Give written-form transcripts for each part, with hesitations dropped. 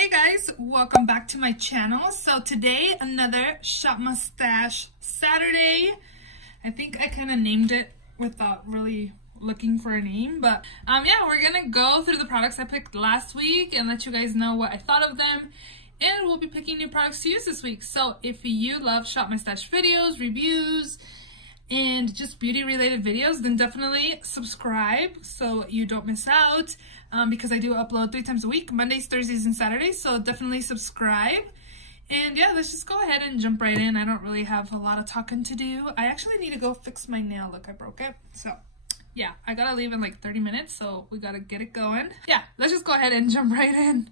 Hey guys, welcome back to my channel. So today, another Shop My Stash Saturday. I think I kind of named it without really looking for a name, but yeah, we're gonna go through the products I picked last week and let you guys know what I thought of them, and we'll be picking new products to use this week. So if you love Shop My Stash videos, reviews, and just beauty related videos, then definitely subscribe so you don't miss out, because I do upload 3 times a week, Mondays, Thursdays, and Saturdays. So definitely subscribe. And yeah, let's just go ahead and jump right in. I don't really have a lot of talking to do. I actually need to go fix my nail. Look, I broke it. So yeah, I gotta leave in like 30 minutes, so we gotta get it going. Yeah, let's just go ahead and jump right in.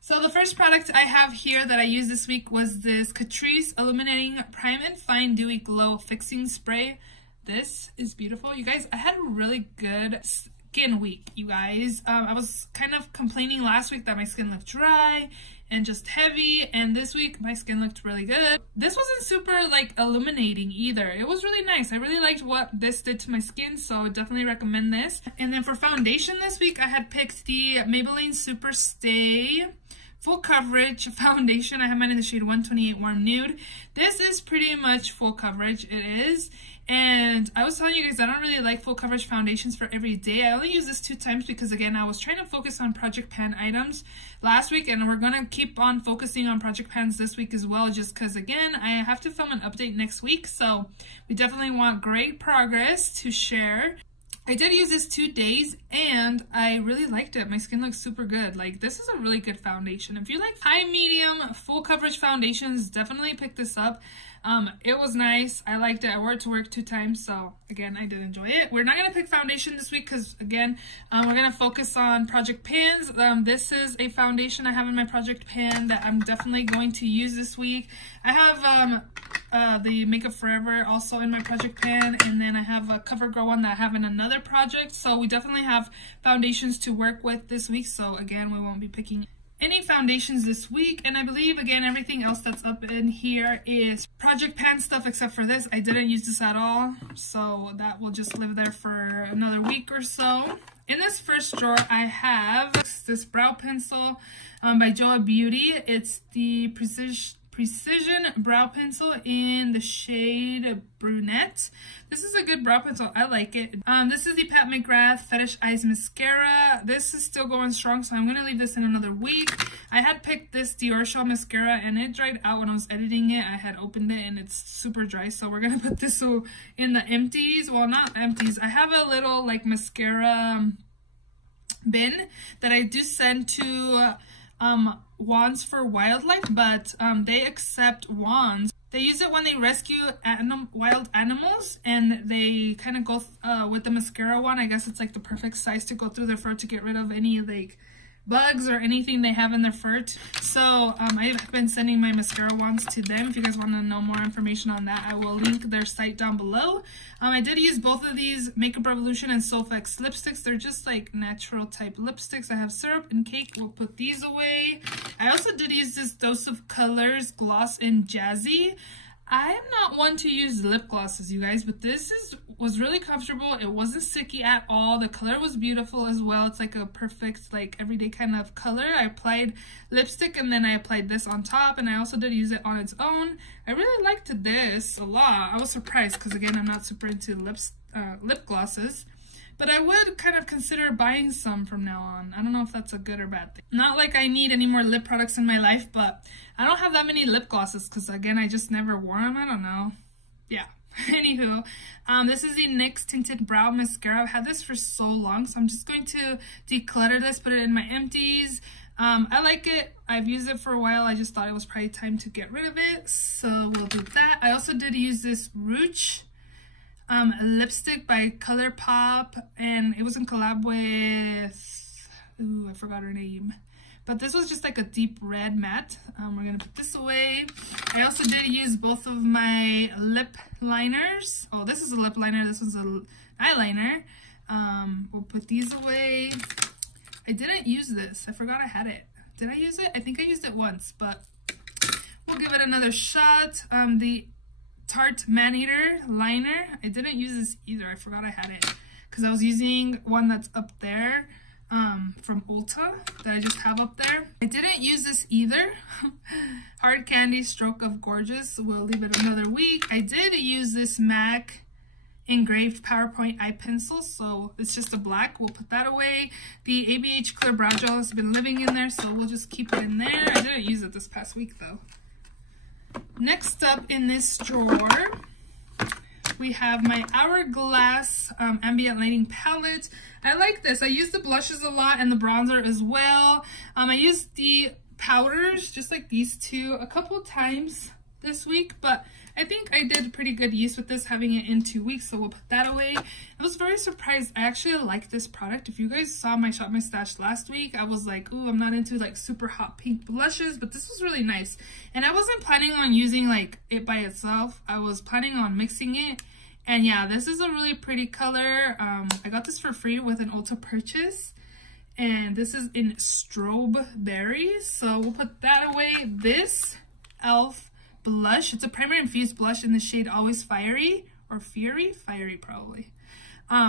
So the first product I have here that I used this week was this Catrice Illuminating Prime and Fine Dewy Glow Fixing Spray. This is beautiful. You guys, I had a really good skin week, you guys. I was kind of complaining last week that my skin looked dry and just heavy, and this week my skin looked really good. This wasn't super like illuminating either. It was really nice. I really liked what this did to my skin, so I definitely recommend this. And then for foundation this week, I had picked the Maybelline Super Stay Full Coverage Foundation. I have mine in the shade 128 Warm Nude. This is pretty much full coverage, it is. And I was telling you guys I don't really like full coverage foundations for every day. I only use this 2 times because, again, I was trying to focus on Project Pan items last week, and we're going to keep on focusing on Project Pans this week as well, just because, again, I have to film an update next week, so we definitely want great progress to share. I did use this 2 days and I really liked it. My skin looks super good. Like, this is a really good foundation. If you like high, medium, full coverage foundations, definitely pick this up. It was nice. I liked it. I wore it to work 2 times, so again, I did enjoy it. We're not going to pick foundation this week because, again, we're going to focus on Project Pans. This is a foundation I have in my Project Pan that I'm definitely going to use this week. I have the Makeup Forever also in my Project Pan, and then I have a CoverGirl one that I have in another project. So we definitely have foundations to work with this week. So again, we won't be picking any foundations this week, and I believe, again, everything else that's up in here is Project Pan stuff except for this. I didn't use this at all, so that will just live there for another week or so. In this first drawer, I have this brow pencil by Joa Beauty. It's the Precision Brow Pencil in the shade Brunette. This is a good brow pencil. I like it. This is the Pat McGrath Fetish Eyes Mascara. This is still going strong, so I'm going to leave this in another week. I had picked this Dior Shell Mascara, and it dried out when I was editing it. I had opened it, and it's super dry, so we're going to put this in the empties. Well, not empties. I have a little, like, mascara bin that I do send to Wands for Wildlife, but they accept wands. They use it when they rescue wild animals, and they kind of go with the mascara wand. I guess it's like the perfect size to go through their fur to get rid of any like bugs or anything they have in their fur. So I've been sending my mascara wands to them. If you guys want to know more information on that, I will link their site down below. I did use both of these Makeup Revolution and Solfex lipsticks. They're just like natural type lipsticks. I have Syrup and Cake. We'll put these away. I also did use this Dose of Colors Gloss in Jazzy. I am not one to use lip glosses, you guys, but this was really comfortable. It wasn't sticky at all. The color was beautiful as well. It's like a perfect, like, everyday kind of color. I applied lipstick and then I applied this on top, and I also did use it on its own. I really liked this a lot. I was surprised because, again, I'm not super into lip glosses. But I would kind of consider buying some from now on. I don't know if that's a good or bad thing. Not like I need any more lip products in my life, but I don't have that many lip glosses because, again, I just never wore them. I don't know. Yeah. Anywho, this is the NYX Tinted Brow Mascara. I've had this for so long, so I'm just going to declutter this, put it in my empties. I like it. I've used it for a while. I just thought it was probably time to get rid of it, so we'll do that. I also did use this Rouge lipstick by ColourPop, and it was in collab with, ooh, I forgot her name, but this was just like a deep red matte. We're gonna put this away. I also did use both of my lip liners. Oh, this is a lip liner, this is an eyeliner. We'll put these away. I didn't use this. I forgot I had it. Did I use it? I think I used it once, but we'll give it another shot. The Tarte Maneater liner. I didn't use this either. I forgot I had it because I was using one that's up there. from Ulta that I just have up there. I didn't use this either. Hard Candy Stroke of Gorgeous. We'll leave it another week. I did use this MAC engraved PowerPoint eye pencil, so it's just a black. We'll put that away. The ABH Clear Brow Gel has been living in there, so we'll just keep it in there. I didn't use it this past week though. Next up in this drawer, we have my Hourglass Ambient Lighting Palette. I like this. I use the blushes a lot and the bronzer as well. I used the powders, just like these two, a couple times this week, but I think I did pretty good use with this, having it in 2 weeks, so we'll put that away. I was very surprised. I actually like this product. If you guys saw my Shop My Stash last week, I was like, ooh, I'm not into like super hot pink blushes, but this was really nice. And I wasn't planning on using like it by itself. I was planning on mixing it. And yeah, this is a really pretty color. I got this for free with an Ulta purchase. And this is in Strobe Berry, so we'll put that away. This e.l.f. blush, it's a primer infused blush in the shade Always Fiery, or Fiery probably.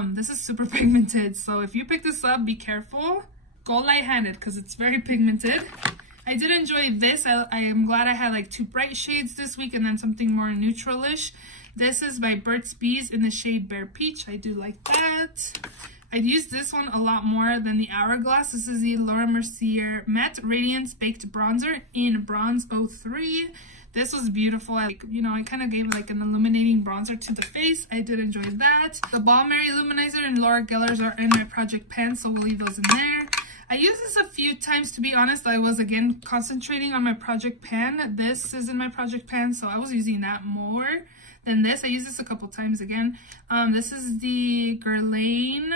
This is super pigmented, so if you pick this up, be careful. Go light-handed because it's very pigmented. I did enjoy this. I am glad I had like 2 bright shades this week and then something more neutral-ish. This is by Burt's Bees in the shade Bare Peach. I do like that. I'd use this one a lot more than the Hourglass. This is the Laura Mercier Matte Radiance Baked Bronzer in Bronze 03. This was beautiful. I kind of gave like an illuminating bronzer to the face. I did enjoy that. The Balmain Luminizer and Laura Geller's are in my project pan, so we'll leave those in there. I used this a few times, to be honest. I was again concentrating on my project pan. This is in my project pan, so I was using that more than this. I used this a couple times again. This is the Guerlain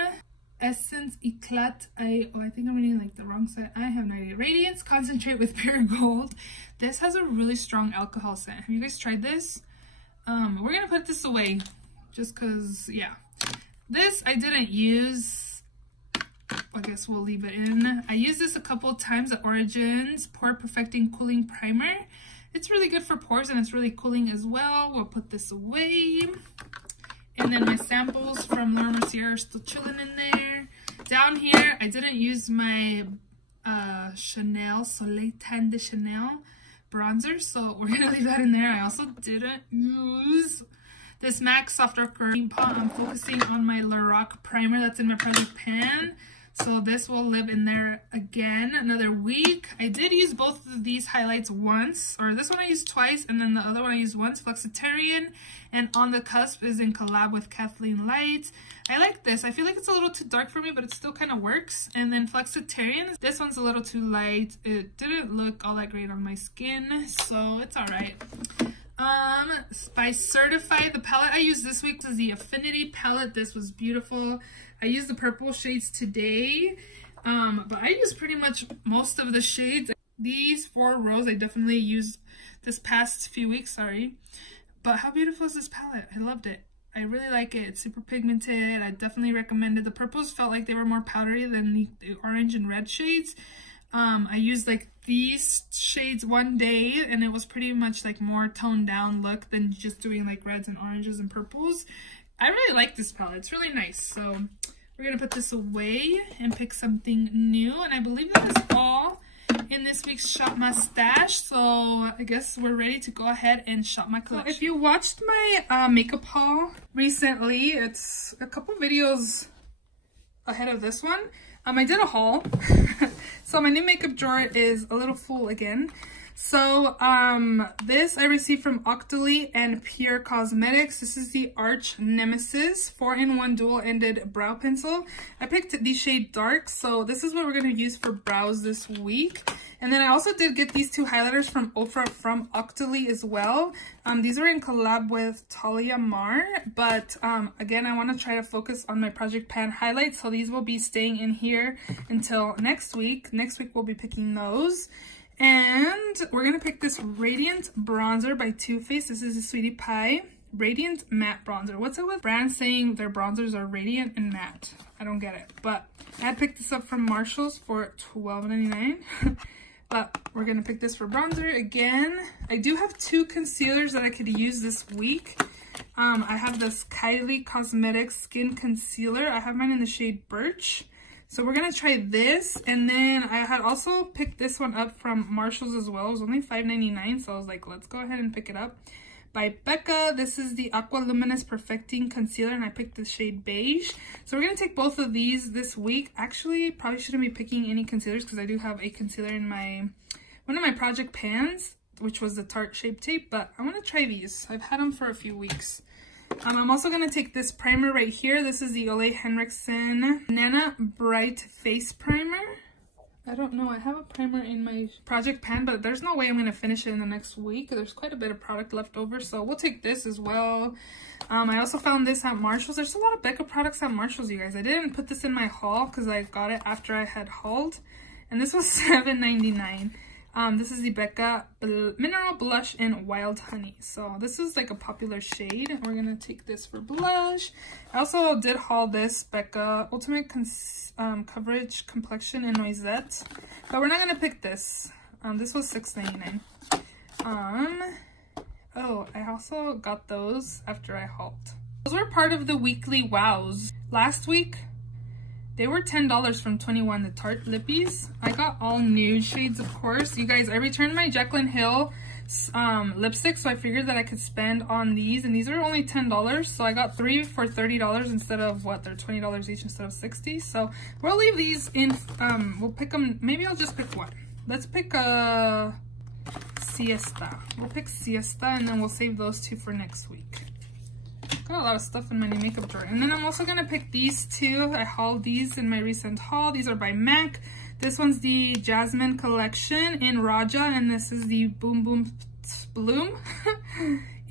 Essence Eclat. I think I'm reading like the wrong side. I have no idea. Radiance Concentrate with Pure Gold. This has a really strong alcohol scent. Have you guys tried this? We're gonna put this away just cause, yeah. This I didn't use. I guess we'll leave it in. I used this a couple times at Origins Pore Perfecting Cooling Primer. It's really good for pores and it's really cooling as well. We'll put this away. And then my samples from Laura Mercier are still chilling in there. Down here, I didn't use my Chanel Soleil Tan de Chanel bronzer, so we're gonna leave that in there. I also didn't use this MAC Soft Dark Cream Pot. I'm focusing on my Lorac primer that's in my project pan. So this will live in there again another week. I did use both of these highlights once, or this one I used twice, and then the other one I used once, Flexitarian, and On the Cusp is in collab with Kathleen Light. I like this. I feel like it's a little too dark for me, but it still kind of works. And then Flexitarian, this one's a little too light. It didn't look all that great on my skin, so it's all right. By Certified, the palette I used this week is the Affinity palette. This was beautiful. I used the purple shades today, but I used pretty much most of the shades. These 4 rows I definitely used this past few weeks, sorry. But how beautiful is this palette? I loved it. I really like it. It's super pigmented. I definitely recommend it. The purples felt like they were more powdery than the orange and red shades. I used like these shades one day and it was pretty much like more toned down look than just doing like reds and oranges and purples. I really like this palette. It's really nice. So we're going to put this away and pick something new. And I believe that is all in this week's Shop My Stash. So I guess we're ready to go ahead and shop my collection. So if you watched my makeup haul recently, it's a couple videos ahead of this one. I did a haul. So my new makeup drawer is a little full again. So this I received from Octoly and Pure Cosmetics. This is the Arch Nemesis 4-in-1 dual-ended brow pencil. I picked the shade Dark, so this is what we're going to use for brows this week. And then I also did get these 2 highlighters from Ofra from Octoly as well. These are in collab with Talia Mar, but again, I want to try to focus on my Project Pan highlights, so these will be staying in here until next week. Next week we'll be picking those. And we're going to pick this Radiant Bronzer by Too Faced. This is a Sweetie Pie Radiant Matte Bronzer. What's it with brands saying their bronzers are radiant and matte? I don't get it. But I picked this up from Marshall's for $12.99. But we're going to pick this for bronzer again. I do have 2 concealers that I could use this week. I have this Kylie Cosmetics Skin Concealer. I have mine in the shade Birch. So we're gonna try this, and then I had also picked this one up from Marshall's as well. It was only $5.99, so I was like, let's go ahead and pick it up. By Becca, this is the Aqua Luminous Perfecting Concealer, and I picked the shade Beige. So we're gonna take both of these this week. Actually, probably shouldn't be picking any concealers because I do have a concealer in one of my project pans, which was the Tarte Shape Tape, but I wanna try these. I've had them for a few weeks. I'm also going to take this primer right here. This is the Ole Henriksen Banana Bright Face Primer. I don't know. I have a primer in my project pan, but there's no way I'm going to finish it in the next week. There's quite a bit of product left over, so we'll take this as well. I also found this at Marshall's. There's a lot of Becca products at Marshall's, you guys. I didn't put this in my haul because I got it after I had hauled, and this was $7.99. This is the Becca Mineral Blush in Wild Honey. So this is like a popular shade. We're going to take this for blush. I also did haul this Becca Ultimate Coverage Complexion in Noisette. But we're not going to pick this. This was $6.99. Oh, I also got those after I hauled. Those were part of the weekly wows. Last week, they were $10 from 21, the Tarte Lippies. I got all nude shades, of course. You guys, I returned my Jaclyn Hill lipstick, so I figured that I could spend on these, and these are only $10, so I got 3 for $30 instead of, what, they're $20 each instead of $60. So we'll leave these in, we'll pick them, maybe I'll just pick one. Let's pick a Siesta. We'll pick Siesta, and then we'll save those two for next week. Got a lot of stuff in my new makeup drawer. And then I'm also going to pick these two. I hauled these in my recent haul. These are by MAC. This one's the Jasmine Collection in Raja. And this is the Boom Boom Bloom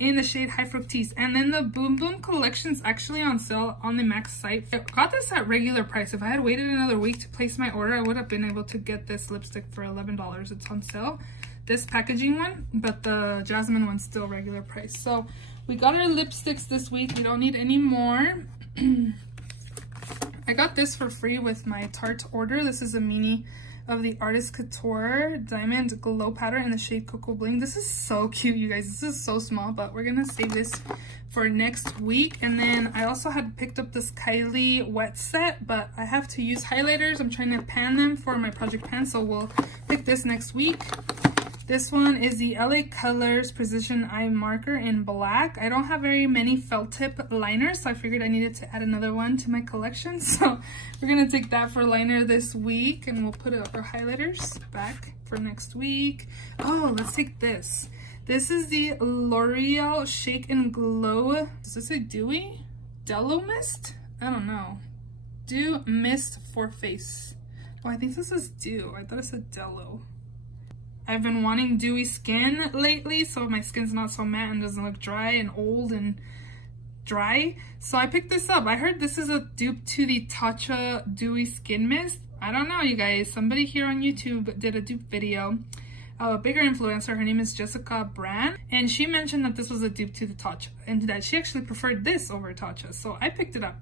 in the shade High Fructose. And then the Boom Boom Collection's actually on sale on the MAC site. I got this at regular price. If I had waited another week to place my order, I would have been able to get this lipstick for $11. It's on sale. This packaging one, but the Jasmine one's still regular price. So we got our lipsticks this week. We don't need any more. I got this for free with my Tarte order. This is a mini of the Artist Couture Diamond Glow Powder in the shade Cocoa Bling. This is so cute, you guys. This is so small, but we're gonna save this for next week. And then I also had picked up this Kylie wet set, but I have to use highlighters. I'm trying to pan them for my project pan, so we'll pick this next week. This one is the LA Colors Precision Eye Marker in black. I don't have very many felt tip liners, so I figured I needed to add another one to my collection. So we're gonna take that for liner this week, and we'll put up our highlighters back for next week. Oh, let's take this. This is the L'Oreal Shake and Glow. Is this a dewy? Dello Mist? I don't know. Dew Mist for face. Oh, I think this is Dew. I thought it said Dello. I've been wanting dewy skin lately, so my skin's not so matte and doesn't look dry and old and dry. So I picked this up. I heard this is a dupe to the Tatcha Dewy Skin Mist. I don't know, you guys. Somebody here on YouTube did a dupe video. A bigger influencer, her name is Jessica Brand, and she mentioned that this was a dupe to the Tatcha and that she actually preferred this over Tatcha. So I picked it up.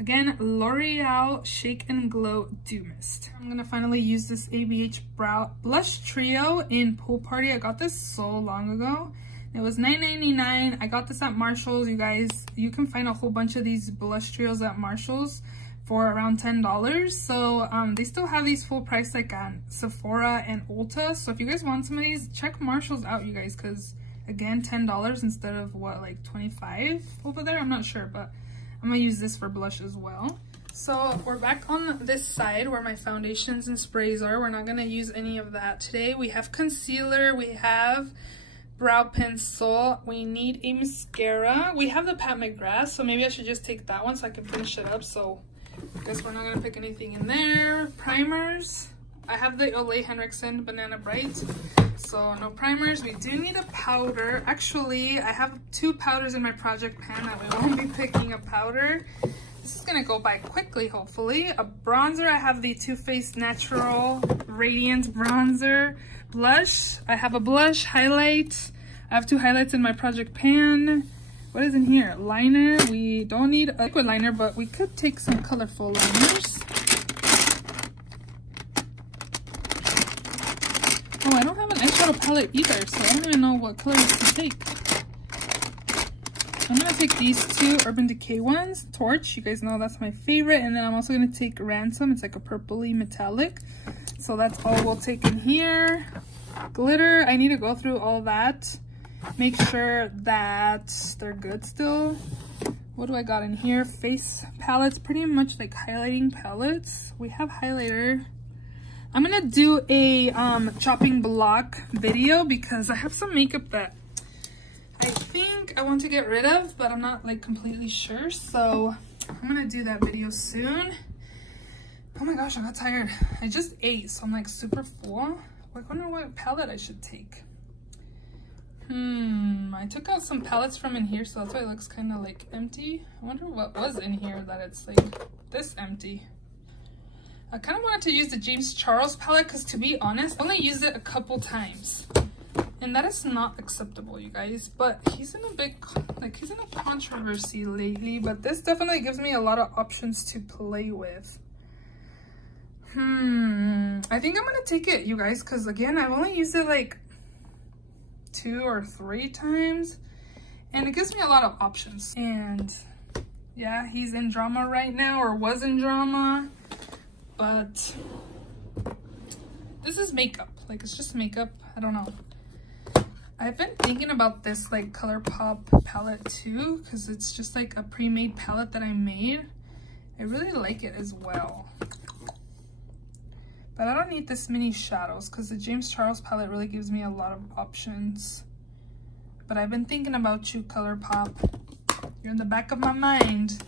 Again, L'Oreal Shake and Glow Dew Mist. I'm gonna finally use this ABH Brow Blush Trio in Pool Party. I got this so long ago. It was $9.99. I got this at Marshall's, you guys. You can find a whole bunch of these blush trios at Marshall's for around $10. So they still have these full price like on Sephora and Ulta. So if you guys want some of these, check Marshall's out, you guys, because again, $10 instead of what, like $25 over there? I'm not sure, but I'm gonna use this for blush as well. So we're back on this side where my foundations and sprays are. We're not gonna use any of that today. We have concealer, we have brow pencil, we need a mascara. We have the Pat McGrath, so maybe I should just take that one so I can finish it up. So I guess we're not gonna pick anything in there. Primers, I have the Ole Henriksen Banana Bright, so no primers. We do need a powder. Actually, I have 2 powders in my project pan that we won't be picking a powder. This is gonna go by quickly, hopefully. A bronzer, I have the Too Faced Natural Radiant Bronzer. Blush, I have a blush, highlight. I have 2 highlights in my project pan. What is in here? Liner, we don't need a liquid liner, but we could take some colorful liners. Oh, I don't have an eyeshadow palette either, so I don't even know what colors to take. I'm gonna take these two Urban Decay ones, Torch, you guys know that's my favorite, and then I'm also gonna take Ransom. It's like a purpley metallic, so that's all we'll take in here. Glitter, I need to go through all that, make sure that they're good still. What do I got in here? Face palettes, pretty much like highlighting palettes. We have highlighter. I'm gonna do a chopping block video because I have some makeup that I think I want to get rid of, but I'm not like completely sure, so I'm gonna do that video soon. Oh my gosh, I got tired. I just ate, so I'm like super full. I wonder what palette I should take. I took out some palettes from in here, so that's why it looks kind of like empty. I wonder what was in here that it's like this empty. I kind of wanted to use the James Charles palette because, to be honest, I only used it a couple times. And that is not acceptable, you guys. But he's in a big, like, he's in a controversy lately. But this definitely gives me a lot of options to play with. I think I'm going to take it, you guys, because, again, I've only used it, like, 2 or 3 times. And it gives me a lot of options. And, yeah, he's in drama right now, or was in drama. But this is makeup, like it's just makeup. I don't know. I've been thinking about this like ColourPop palette too, because it's just like a pre-made palette that I made. I really like it as well. But I don't need this many shadows because the James Charles palette really gives me a lot of options. But I've been thinking about you, ColourPop. You're in the back of my mind.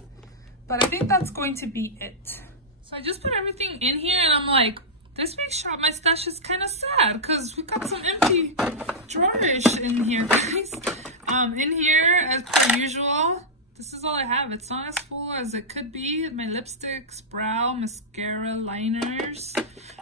But I think that's going to be it. So I just put everything in here and I'm like, this week's Shop My Stash is kind of sad because we got some empty drawerish in here, guys. In here, as per usual, this is all I have. It's not as full as it could be. My lipsticks, brow, mascara, liners.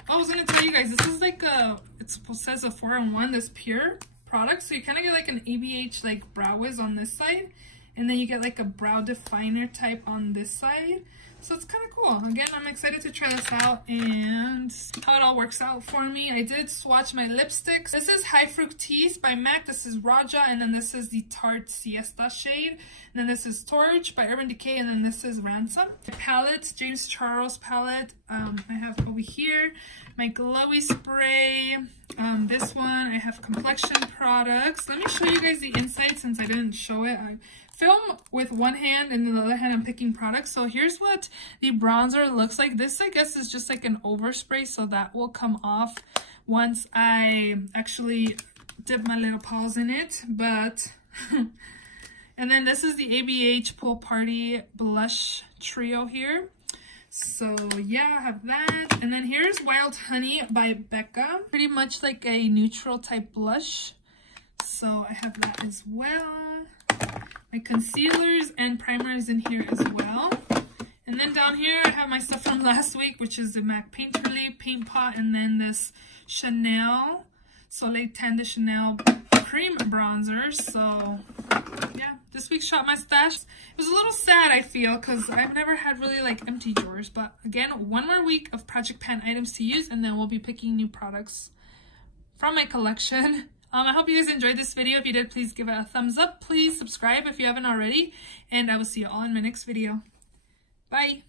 Oh, I was going to tell you guys, this is like it says a 4-in-1, this pure product. So you kind of get like an eBates like brow wiz on this side. And then you get like a brow definer type on this side. So it's kind of cool. Again, I'm excited to try this out and how it all works out for me. I did swatch my lipsticks. This is High Fructise by MAC. This is Raja. And then this is the Tarte Siesta shade. And then this is Torch by Urban Decay. And then this is Ransom. My palette, James Charles palette. I have over here my glowy spray. This one, I have complexion products. Let me show you guys the inside since I didn't show it. I film with one hand and then the other hand I'm picking products. So here's what the bronzer looks like. This, I guess, is just like an overspray, so that will come off once I actually dip my little paws in it. But and then this is the ABH Pool Party blush trio here. So yeah, I have that. And then here's Wild Honey by Becca, pretty much like a neutral type blush, so I have that as well. My concealers and primers in here as well. And then down here I have my stuff from last week, which is the MAC Paint Relief Paint Pot, and then this Chanel Soleil Tan de Chanel cream bronzer. So yeah, this week's Shop My Stash. It was a little sad, I feel, because I've never had really like empty drawers. But again, one more week of Project Pan items to use, and then we'll be picking new products from my collection. I hope you guys enjoyed this video. If you did, please give it a thumbs up. Please subscribe if you haven't already. And I will see you all in my next video. Bye.